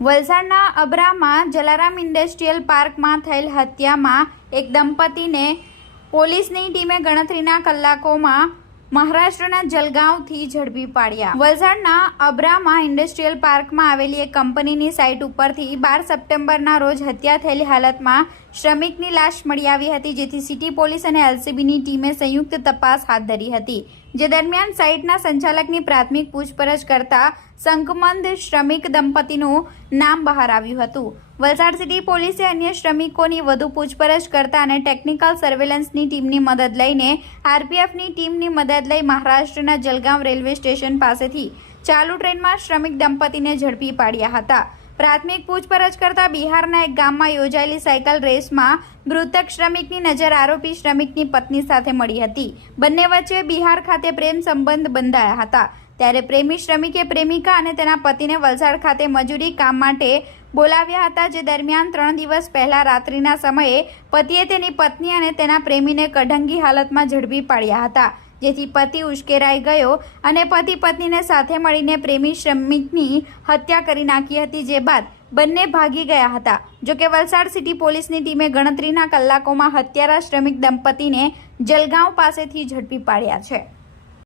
વલસાડના અબરામાં જલારામ ઇન્ડસ્ટ્રીયલ પાર્કમાં થયેલ હત્યામાં એક દંપતીને પોલીસની ટીમે ગણતરીના કલાકોમાં મહારાષ્ટ્રના જલગાંવથી ઝડપી પાડ્યા. વલસાડના અબ્રામા ઇન્ડસ્ટ્રીયલ પાર્કમાં આવેલી એક કંપનીની સાઇટ ઉપરથી બાર સપ્ટેમ્બરના રોજ હત્યા થયેલી હાલતમાં શ્રમિકની લાશ મળી આવી હતી, જેથી સિટી પોલીસ અને એલસીબીની ટીમે સંયુક્ત તપાસ હાથ ધરી હતી. જે દરમિયાન સાઇટના સંચાલકની પ્રાથમિક પૂછપરછ કરતા સંકમંદ શ્રમિક દંપતીનું નામ બહાર આવ્યું હતું. વલસાડ સિટી પોલીસે અન્ય શ્રમિકોની વધુ પૂછપરછ કરતા અને ટેકનિકલ સર્વેલન્સની ટીમની મદદ લઈને આરપીએફની ટીમની મદદ લઈ મહારાષ્ટ્રના જલગાંવ રેલવે સ્ટેશન પાસેથી ચાલુ ટ્રેનમાં શ્રમિક દંપતીને ઝડપી પાડ્યા હતા. પ્રાથમિક પૂછપરછ કરતા બિહારના એક ગામમાં યોજાયેલી સાયકલ રેસમાં મૃતક શ્રમિકની નજર આરોપી શ્રમિકની પત્ની સાથે મળી હતી. બંને વચ્ચે બિહાર ખાતે પ્રેમ સંબંધ બંધાયા હતા. ત્યારે પ્રેમી શ્રમિકે પ્રેમિકા અને તેના પતિને વલસાડ ખાતે મજૂરી કામ માટે બોલાવ્યા હતા, જે દરમિયાન ત્રણ દિવસ પહેલા રાત્રિના સમયે પતિએ તેની પત્ની અને તેના પ્રેમીને કઢંગી હાલતમાં ઝડપી પાડ્યા હતા, જેથી પતિ ઉશ્કેરાઈ ગયો અને પતિ પત્નીને સાથે મળીને પ્રેમી શ્રમિકની હત્યા કરી નાખી હતી, જે બાદ બંને ભાગી ગયા હતા. જોકે વલસાડ સિટી પોલીસની ટીમે ગણતરીના કલાકોમાં હત્યારા શ્રમિક દંપતીને જલગાંવ પાસેથી ઝડપી પાડ્યા છે.